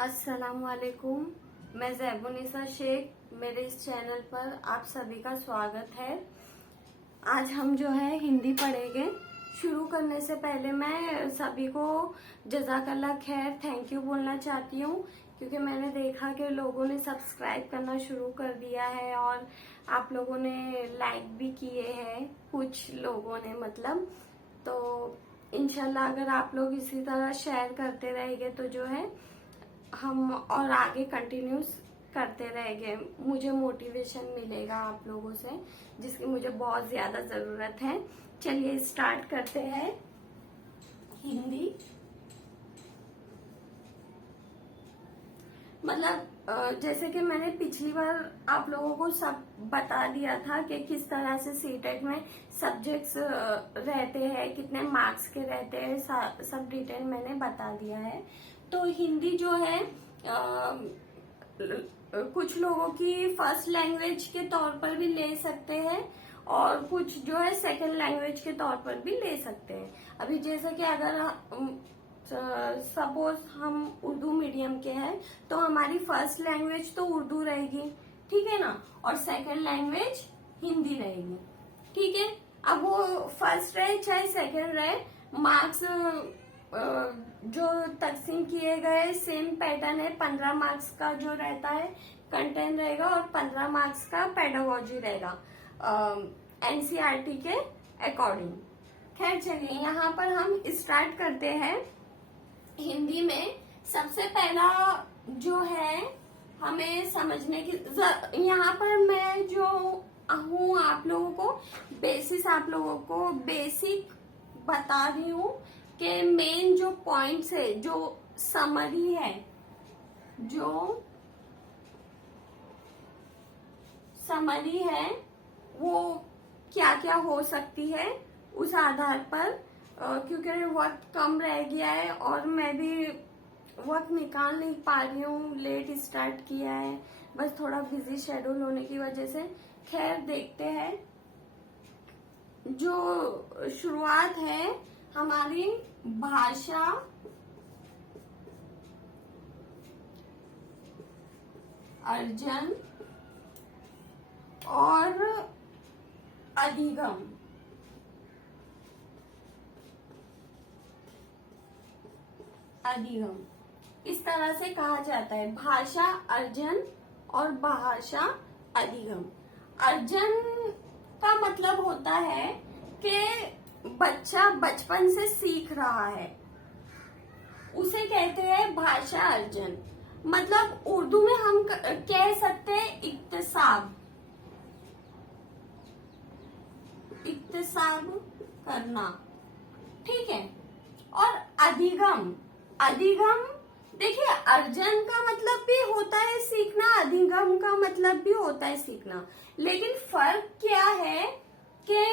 अस्सलामुअलैकुम। मैं ज़ैबुनिसा शेख, मेरे इस चैनल पर आप सभी का स्वागत है। आज हम जो है हिंदी पढ़ेंगे। शुरू करने से पहले मैं सभी को जज़ाकल्लाह खैर थैंक यू बोलना चाहती हूँ, क्योंकि मैंने देखा कि लोगों ने सब्सक्राइब करना शुरू कर दिया है और आप लोगों ने लाइक भी किए हैं, कुछ लोगों ने मतलब। तो इंशाल्लाह अगर आप लोग इसी तरह शेयर करते रहेंगे तो जो है हम और आगे कंटिन्यूस करते रहेंगे, मुझे मोटिवेशन मिलेगा आप लोगों से, जिसकी मुझे बहुत ज्यादा जरूरत है। चलिए स्टार्ट करते हैं हिंदी। मतलब जैसे कि मैंने पिछली बार आप लोगों को सब बता दिया था कि किस तरह से सीटेट में सब्जेक्ट्स रहते हैं, कितने मार्क्स के रहते हैं, सब डिटेल मैंने बता दिया है। तो हिंदी जो है कुछ लोगों की फर्स्ट लैंग्वेज के तौर पर भी ले सकते हैं और कुछ जो है सेकंड लैंग्वेज के तौर पर भी ले सकते हैं। अभी जैसे कि अगर सपोज हम उर्दू मीडियम के हैं तो हमारी फर्स्ट लैंग्वेज तो उर्दू रहेगी, ठीक है ना, और सेकंड लैंग्वेज हिंदी रहेगी, ठीक है। अब वो फर्स्ट रहे चाहे सेकंड रहे, मार्क्स जो तकसीम किए गए सेम पैटर्न है। 15 मार्क्स का जो रहता है कंटेंट रहेगा और 15 मार्क्स का पेडागोजी रहेगा एनसीईआरटी के अकॉर्डिंग। खैर चलिए यहाँ पर हम स्टार्ट करते हैं। हिंदी में सबसे पहला जो है हमें समझने की, यहाँ पर मैं जो हूँ आप लोगों को आप लोगों को बेसिक बता रही हूँ कि मेन जो पॉइंट्स है, जो समरी है, वो क्या क्या हो सकती है उस आधार पर, क्योंकि वक्त कम रह गया है और मैं भी वक्त निकाल नहीं पा रही हूँ, लेट स्टार्ट किया है, बस थोड़ा बिजी शेड्यूल होने की वजह से। खैर देखते हैं। जो शुरुआत है हमारी भाषा, अर्जन और अधिगम। इस तरह से कहा जाता है, भाषा अर्जन और भाषा अधिगम। अर्जन का मतलब होता है कि बच्चा बचपन से सीख रहा है, उसे कहते हैं भाषा अर्जन। मतलब उर्दू में हम कह सकते हैं इक्तसाब करना, ठीक है। और अधिगम देखिए, अर्जन का मतलब भी होता है सीखना, अधिगम का मतलब भी होता है सीखना, लेकिन फर्क क्या है कि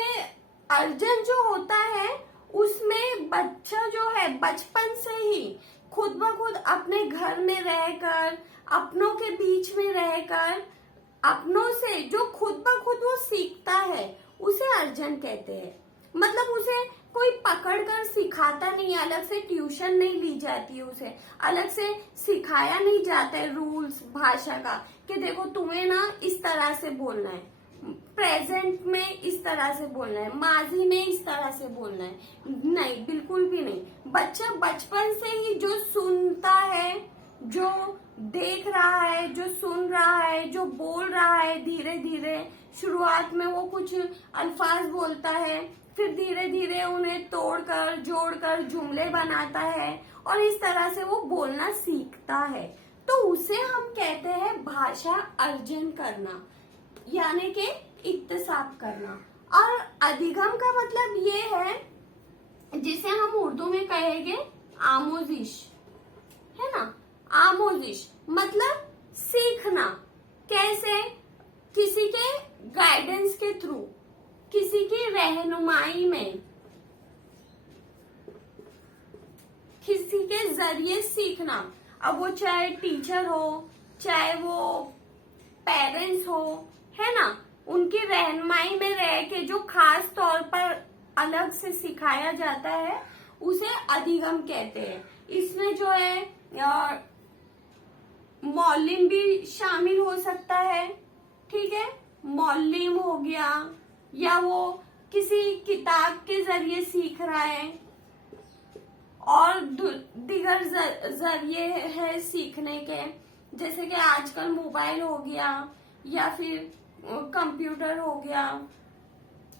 अर्जन जो होता है उसमें बच्चा जो है बचपन से ही खुद ब खुद अपने घर में रहकर, अपनों के बीच में रहकर, अपनों से जो खुद ब खुद वो सीखता है उसे अर्जन कहते हैं। मतलब उसे कोई पकड़ कर सिखाता नहीं, अलग से ट्यूशन नहीं ली जाती है, उसे अलग से सिखाया नहीं जाता है रूल्स भाषा का कि देखो तुम्हें ना इस तरह से बोलना है, प्रेजेंट में इस तरह से बोलना है, माजी में इस तरह से बोलना है, नहीं, बिल्कुल भी नहीं। बच्चा बचपन से ही जो सुनता है, जो देख रहा है, जो सुन रहा है, जो बोल रहा है, धीरे धीरे शुरुआत में वो कुछ अल्फाज बोलता है, फिर धीरे धीरे उन्हें तोड़कर जोड़कर जुमले बनाता है और इस तरह से वो बोलना सीखता है। तो उसे हम कहते हैं भाषा अर्जन करना, यानी कि इक्तसाब करना। और अधिगम का मतलब ये है, जिसे हम उर्दू में कहेंगे आमोजिश, है ना। आमोजिश मतलब सीखना, कैसे? किसी के गाइडेंस के थ्रू, किसी की रहनुमाई में, किसी के जरिए सीखना। अब वो चाहे टीचर हो, चाहे वो पेरेंट्स हो, है ना, उनकी रहनुमाई में रह के जो खास तौर पर अलग से सिखाया जाता है उसे अधिगम कहते हैं। इसमें जो है मौलिम भी शामिल हो सकता है, ठीक है। मौलिम हो गया, या वो किसी किताब के जरिए सीख रहा है, और दीगर जरिए है सीखने के, जैसे कि आजकल मोबाइल हो गया या फिर कंप्यूटर हो गया।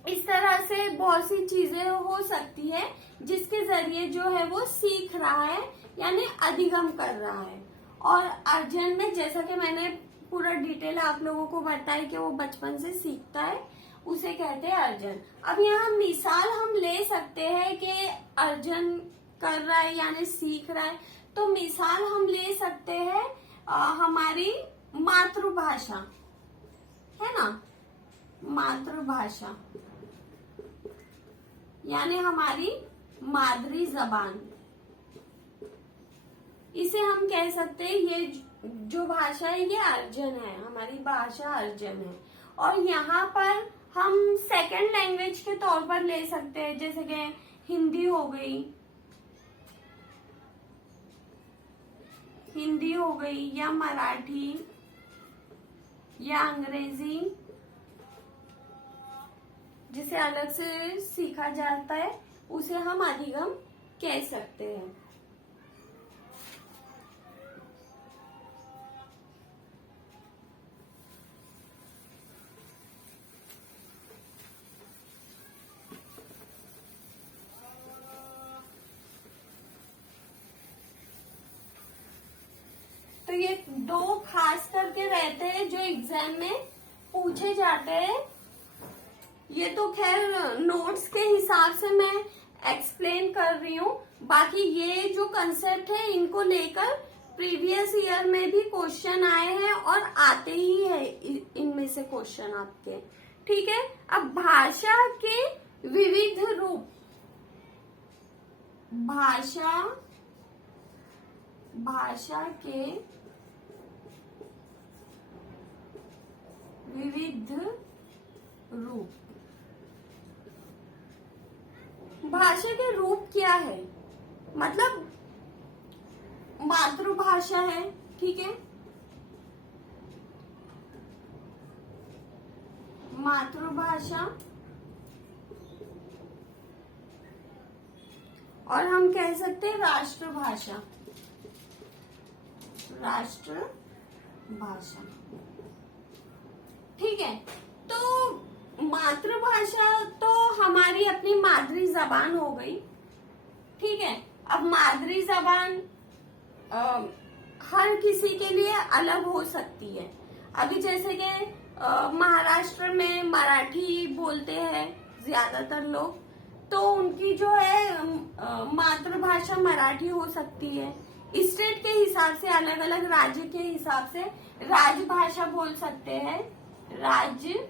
इस तरह से बहुत सी चीजें हो सकती है जिसके जरिए जो है वो सीख रहा है, यानी अधिगम कर रहा है। और अर्जन में, जैसा कि मैंने पूरा डिटेल आप लोगों को बताया कि वो बचपन से सीखता है, उसे कहते हैं अर्जन। अब यहाँ मिसाल हम ले सकते हैं कि अर्जन कर रहा है यानी सीख रहा है, तो मिसाल हम ले सकते हैं हमारी मातृभाषा, है ना, मातृभाषा यानी हमारी मादरी जबान, इसे हम कह सकते हैं ये जो भाषा है ये अर्जन है, हमारी भाषा अर्जन है। और यहाँ पर हम सेकंड लैंग्वेज के तौर पर ले सकते हैं, जैसे कि हिंदी हो गई, हिंदी हो गई, या मराठी, या अंग्रेजी, जिसे अलग से सीखा जाता है, उसे हम अधिगम कह सकते हैं। तो ये दो खास करके रहते हैं जो एग्जाम में पूछे जाते हैं। ये तो खैर नोट्स के हिसाब से मैं एक्सप्लेन कर रही हूँ, बाकी ये जो कंसेप्ट है इनको लेकर प्रीवियस ईयर में भी क्वेश्चन आए हैं और आते ही है इनमें से क्वेश्चन आपके, ठीक है। अब भाषा के विविध रूप, भाषा के विविध रूप। भाषा के रूप क्या है, मतलब मातृभाषा है, ठीक है, मातृभाषा, और हम कह सकते हैं राष्ट्रभाषा, राष्ट्रभाषा, ठीक है। तो मातृभाषा तो हमारी अपनी मादरी जबान हो गई, ठीक है। अब मादरी जबान हर किसी के लिए अलग हो सकती है। अभी जैसे कि महाराष्ट्र में मराठी बोलते हैं ज्यादातर लोग, तो उनकी जो है मातृभाषा मराठी हो सकती है। स्टेट के हिसाब से, अलग अलग राज्य के हिसाब से राजभाषा बोल सकते हैं, राजभाषा,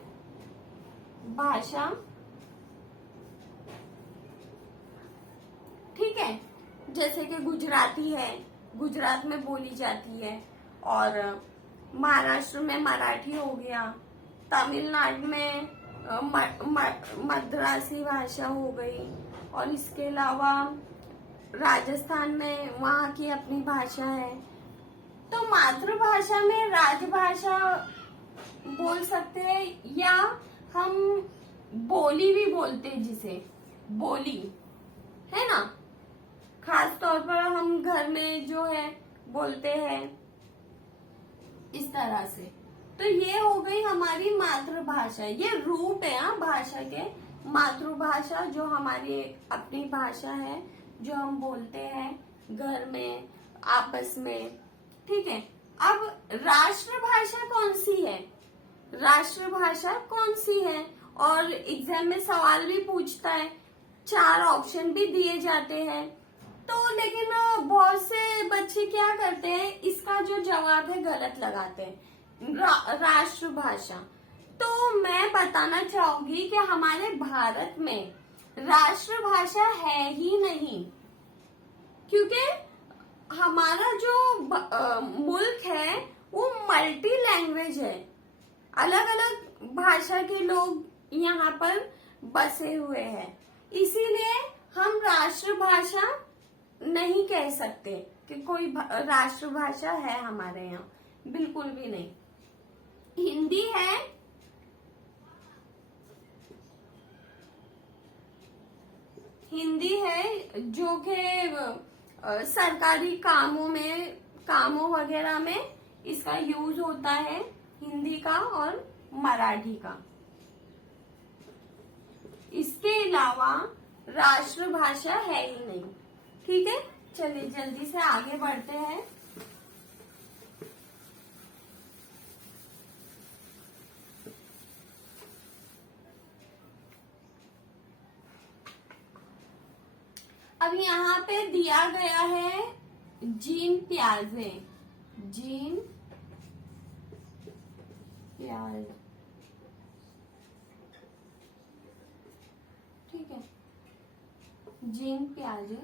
ठीक है। जैसे कि गुजराती है, गुजरात में बोली जाती है, और महाराष्ट्र में मराठी हो गया, तमिलनाडु में मद्रासी भाषा हो गई, और इसके अलावा राजस्थान में वहाँ की अपनी भाषा है। तो मातृभाषा में राजभाषा बोल सकते हैं, या हम बोली भी बोलते हैं, जिसे बोली, है ना, खास तौर पर हम घर में जो है बोलते हैं इस तरह से। तो ये हो गई हमारी मातृभाषा, ये रूप है भाषा के। मातृभाषा जो हमारी अपनी भाषा है, जो हम बोलते हैं घर में, आपस में, ठीक है। अब राष्ट्रभाषा कौन सी है, राष्ट्रभाषा कौन सी है, और एग्जाम में सवाल भी पूछता है, 4 ऑप्शन भी दिए जाते हैं। तो लेकिन बहुत से बच्चे क्या करते हैं, इसका जो जवाब है गलत लगाते हैं, राष्ट्रभाषा। तो मैं बताना चाहूंगी कि हमारे भारत में राष्ट्रभाषा है ही नहीं, क्योंकि हमारा जो मुल्क है वो मल्टी लैंग्वेज है, अलग अलग भाषा के लोग यहाँ पर बसे हुए हैं, इसीलिए हम राष्ट्रभाषा नहीं कह सकते कि कोई राष्ट्रभाषा है हमारे यहाँ। बिल्कुल भी नहीं। हिंदी है जो कि सरकारी कामों वगैरह में इसका यूज होता है, हिंदी का और मराठी का। इसके अलावा राष्ट्रभाषा है ही नहीं। ठीक है, चलिए जल्दी से आगे बढ़ते हैं। अब यहाँ पे दिया गया है जीन प्याजे। जीन प्याज, ठीक है, जीन प्याजे।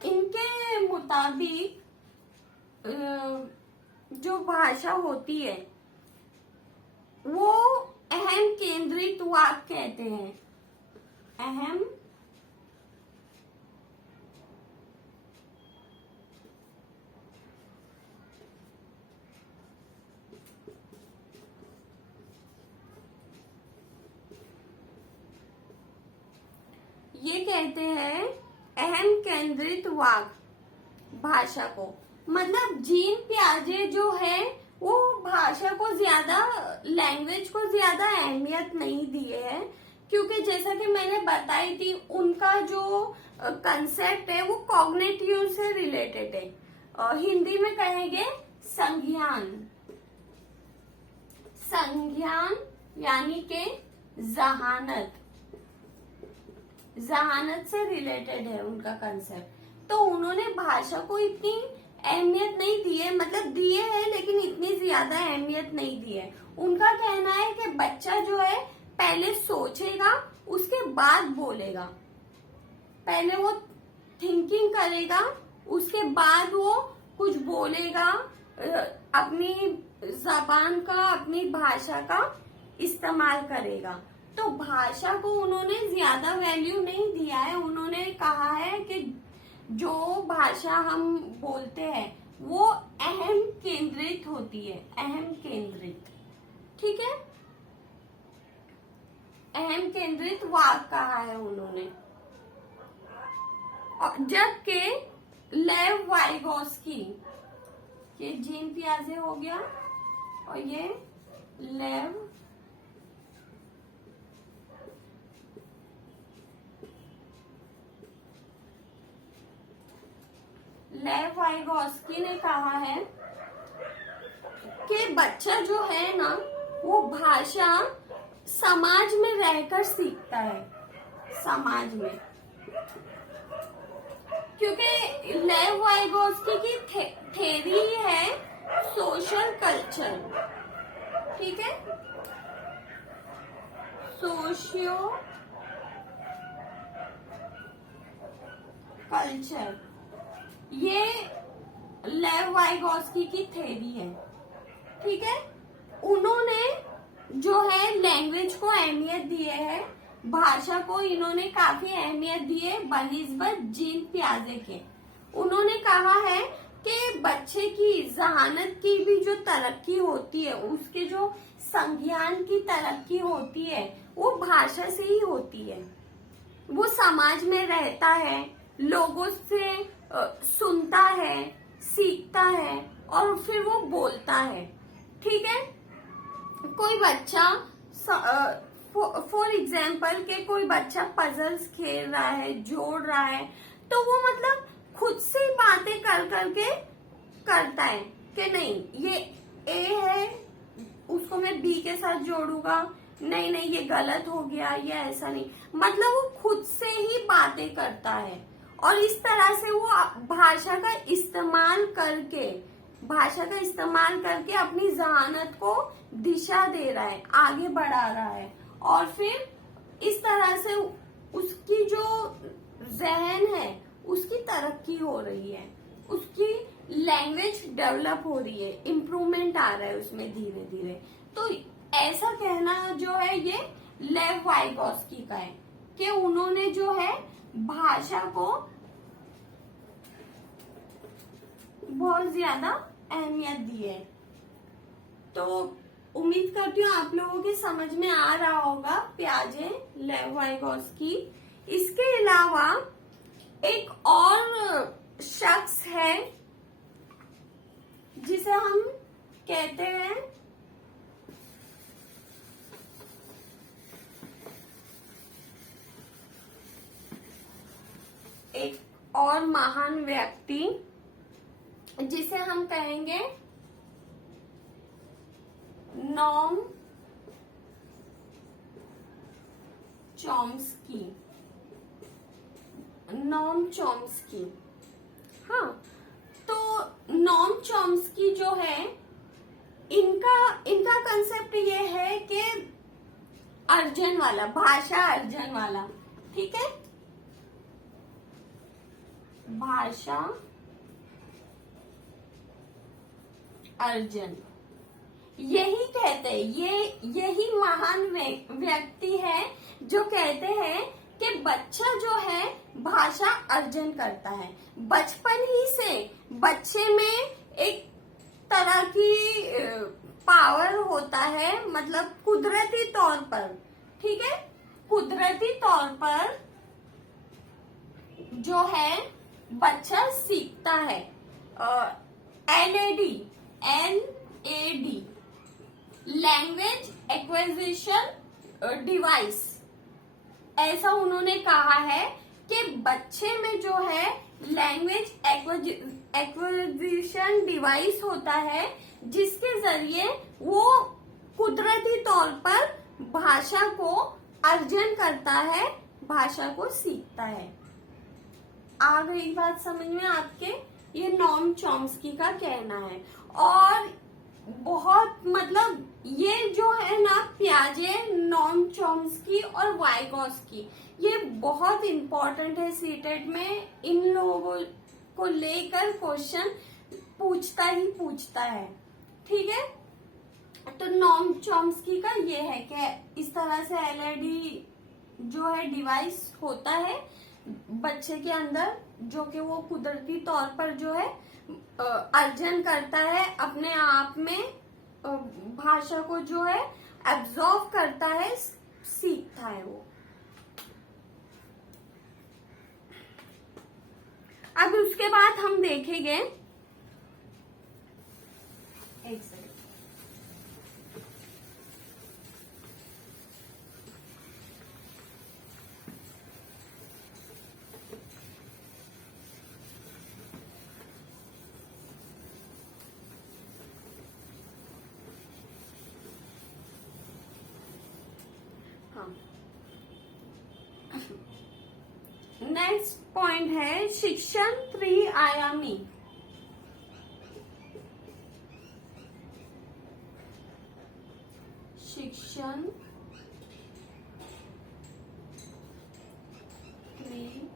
इनके मुताबिक जो भाषा होती है वो अहम केंद्रित वाक्य कहते हैं। अहम ये कहते हैं अहम केंद्रित वाक्य भाषा को। मतलब जीन प्याजे जो है वो भाषा को ज्यादा, लैंग्वेज को ज्यादा अहमियत नहीं दिए है, क्योंकि जैसा कि मैंने बताई थी उनका जो कंसेप्ट है वो कॉग्निटिव से रिलेटेड है। हिंदी में कहेंगे संज्ञान। संज्ञान यानी के जहानत, जहानत से रिलेटेड है उनका कंसेप्ट। तो उन्होंने भाषा को इतनी अहमियत नहीं दी है, मतलब दिए है लेकिन इतनी ज्यादा अहमियत नहीं दी है। उनका कहना है कि बच्चा जो है पहले सोचेगा उसके बाद बोलेगा, पहले वो थिंकिंग करेगा उसके बाद वो कुछ बोलेगा, अपनी जबान का, अपनी भाषा का इस्तेमाल करेगा। तो भाषा को उन्होंने ज्यादा वैल्यू नहीं दिया है। उन्होंने कहा है कि जो भाषा हम बोलते हैं वो अहम केंद्रित होती है, अहम केंद्रित। ठीक है, अहम केंद्रित वाक्य कहा है उन्होंने। और जबकि लेव वाइगोस्की, ये जीन पियाजे हो गया और ये लेव वाइगोस्की ने कहा है कि बच्चा जो है ना वो भाषा समाज में रहकर सीखता है, समाज में। क्योंकि लेव वाइगोस्की की थ्योरी है सोशल कल्चर। ठीक है, सोशियो कल्चर, ये लेव वाइगोस्की की थ्योरी है। ठीक है, उन्होंने जो है लैंग्वेज को अहमियत दिए है, भाषा को इन्होंने काफी अहमियत दी है बनिस्बत जीन पियाजे के। उन्होंने कहा है कि बच्चे की जहानत की भी जो तरक्की होती है, उसके जो संज्ञान की तरक्की होती है वो भाषा से ही होती है। वो समाज में रहता है, लोगों से सुनता है, सीखता है और फिर वो बोलता है। ठीक है, कोई बच्चा फॉर एग्जाम्पल के कोई बच्चा पजल्स खेल रहा है, जोड़ रहा है, तो वो मतलब खुद से बातें कर करके करता है कि नहीं ये ए है, उसको मैं बी के साथ जोड़ूंगा, नहीं नहीं ये गलत हो गया, ये ऐसा नहीं। मतलब वो खुद से ही बातें करता है और इस तरह से वो भाषा का इस्तेमाल करके अपनी जहानत को दिशा दे रहा है, आगे बढ़ा रहा है। और फिर इस तरह से उसकी जो जहन है उसकी तरक्की हो रही है, उसकी लैंग्वेज डेवलप हो रही है, इम्प्रूवमेंट आ रहा है उसमें धीरे धीरे। तो ऐसा कहना जो है ये लेव वाइगोस्की का है कि उन्होंने जो है भाषा को बहुत ज्यादा अहमियत दी है। तो उम्मीद करती हूँ आप लोगों के समझ में आ रहा होगा पियाजे, लेव वाइगोत्स्की। इसके अलावा एक और शख्स है जिसे हम कहते हैं एक और महान व्यक्ति जिसे हम कहेंगे नोम चॉम्स्की। नोम चॉम्स्की, हाँ। तो नोम चॉम्स्की जो है, इनका कंसेप्ट ये है कि अर्जन वाला, भाषा अर्जन वाला, ठीक है। भाषा अर्जन, यही कहते हैं, यही महान व्यक्ति है जो कहते हैं कि बच्चा जो है भाषा अर्जन करता है। बचपन ही से बच्चे में एक तरह की पावर होता है, मतलब कुदरती तौर पर, ठीक है, कुदरती तौर पर जो है बच्चा सीखता है। NAD लैंग्वेज एक्विजिशन डिवाइस, ऐसा उन्होंने कहा है कि बच्चे में जो है लैंग्वेज एक्विजिशन डिवाइस होता है, जिसके जरिए वो कुदरती तौर पर भाषा को अर्जन करता है, भाषा को सीखता है। आ गई बात समझ में आपके? ये नोम चॉम्स्की का कहना है। और बहुत मतलब ये जो है ना पियाजे, नोम चॉम्स्की और वाइगोत्स्की, ये बहुत इंपॉर्टेंट है सीटेट में। इन लोगों को लेकर क्वेश्चन पूछता ही पूछता है, ठीक है। तो नोम चॉम्स्की का ये है कि इस तरह से LAD जो है डिवाइस होता है बच्चे के अंदर, जो कि वो कुदरती तौर पर जो है अर्जन करता है, अपने आप में भाषा को जो है एब्जॉर्व करता है, सीखता है वो। अब उसके बाद हम देखेंगे, एक सेकंड, नेक्स्ट पॉइंट है शिक्षण त्रिआयामी। शिक्षण त्रिआयामी,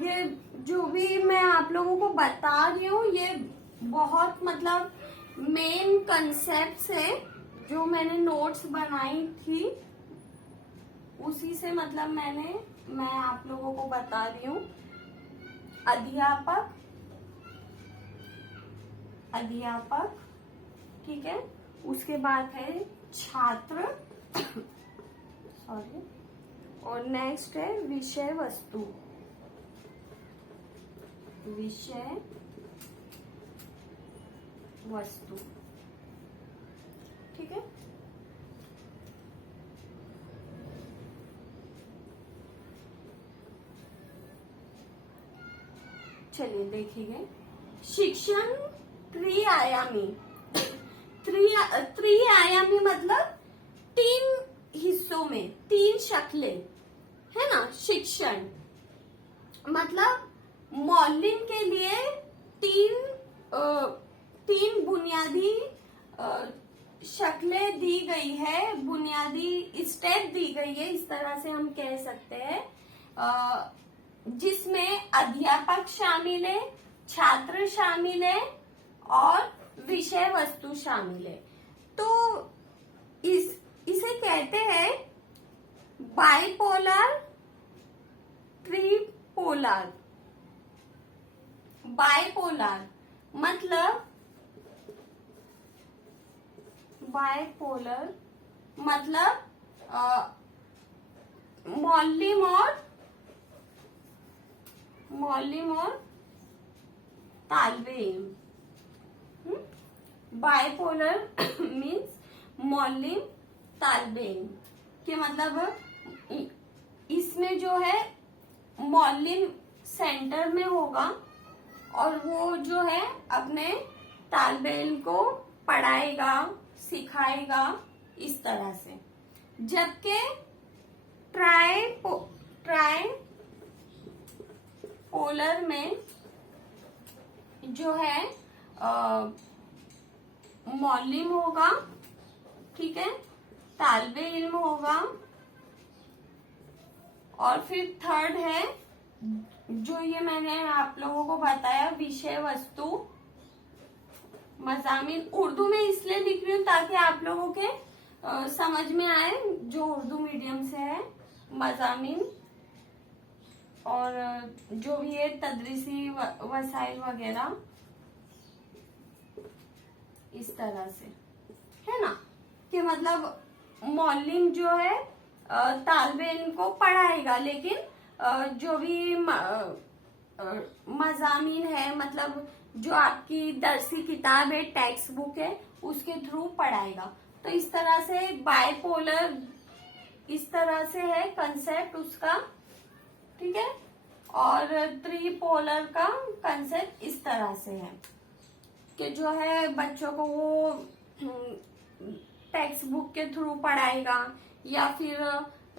ये जो भी मैं आप लोगों को बता रही हूँ, ये बहुत मतलब मेन कंसेप्ट्स है जो मैंने नोट्स बनाई थी, उसी से मतलब मैं आप लोगों को बता रही हूँ। अध्यापक, ठीक है। उसके बाद है छात्र सॉरी, और नेक्स्ट है विषय वस्तु। ठीक है। चलिए देखिए, शिक्षण त्रिआयामी। त्रिआयामी मतलब 3 हिस्सों में 3 शक्लें है ना। शिक्षण मतलब मॉडलिंग के लिए 3 बुनियादी शक्लें दी गई है, बुनियादी स्टेप दी गई है, इस तरह से हम कह सकते हैं, जिसमें अध्यापक शामिल है, छात्र शामिल है और विषय वस्तु शामिल है। तो इसे कहते हैं बाइपोलर ट्रिपोलर, बाइपोलर मतलब मौलिम और तालबे इल्म। बाइपोलर मीन्स मौलिम तालबे इल्म के मतलब इसमें जो है मौलिम सेंटर में होगा और वो जो है अपने तालबे इल्म को पढ़ाएगा, सिखाएगा इस तरह से। जबकि ट्राइपोलर में जो है मौलिम होगा, ठीक है, तालबे इल्म होगा और फिर थर्ड है जो ये मैंने आप लोगों को बताया विषय वस्तु मज़ामीन। उर्दू में इसलिए लिख रही हूँ ताकि आप लोगों के समझ में आए जो उर्दू मीडियम से है, मज़ामीन और जो भी है तदरीसी वसाइल वगैरह इस तरह से, है ना, कि मतलब मौलिम जो है तालिबे इल्म को पढ़ाएगा, लेकिन जो भी मज़ामीन है मतलब जो आपकी दरसी किताब है, टेक्स्ट बुक है, उसके थ्रू पढ़ाएगा। तो इस तरह से बाइपोलर इस तरह से है कंसेप्ट उसका, ठीक है, और ट्रिपोलर का कंसेप्ट इस तरह से है कि जो है बच्चों को वो टेक्स्ट बुक के थ्रू पढ़ाएगा या फिर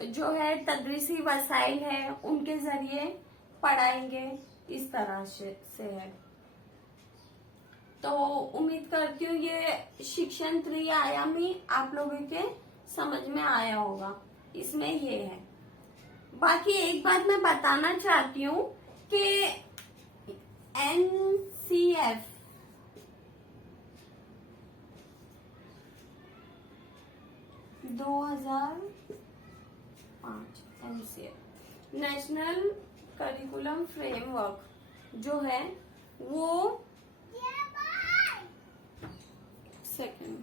जो है तदरीसी वसाइल है उनके जरिए पढ़ाएंगे, इस तरह से है। तो उम्मीद करती हूँ ये शिक्षण त्रिआयामी आप लोगों के समझ में आया होगा, इसमें ये है। बाकी एक बात मैं बताना चाहती हूँ कि NCF NCF national curriculum framework जो है वो सेकंड